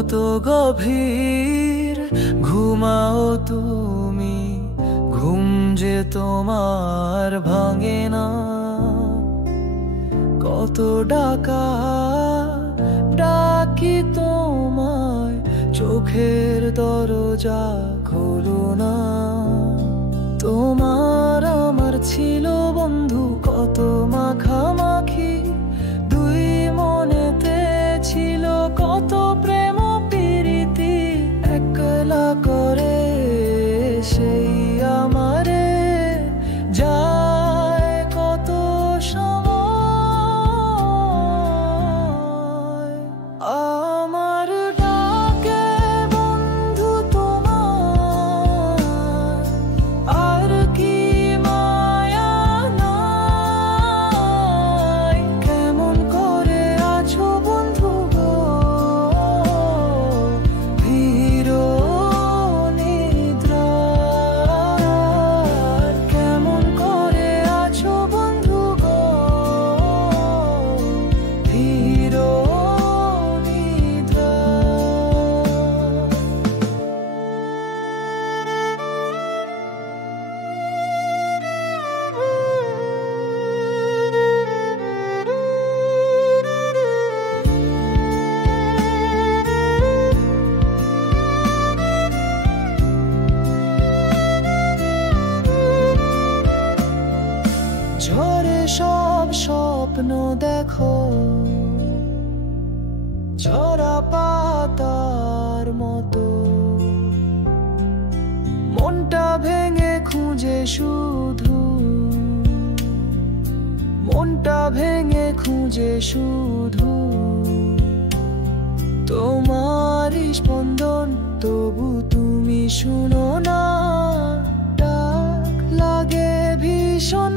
কত গভীর ঘুমাও তুমি, ঘুম যে তোমার ভাঙে না। কত ডাকা ডাকি তোমায়, চোখের দরজা খোলো না। তোমার আমার ছিল বন্ধু কত মাখামাখি, দুই মনেতে ছিল কত প্রেম প্রীতি। একলা করে সেই আমারে যায় কত সময়। আমার ডাকে বন্ধু তোমার, আর কি মায়া নাই। কেমন করে আছো বন্ধু গো, ধীর নিদ্রার। কেমন করে আছো বন্ধু গো, ধীর ঝরে সব স্বপ্ন দেখো, ঝরা পাতার মতো। মনটা ভেঙে খুঁজে শুধু, মনটা ভেঙে খুঁজে শুধু তোমারই স্পন্দন। তবু তুমি শুনো না, ডাক লাগে ভীষণ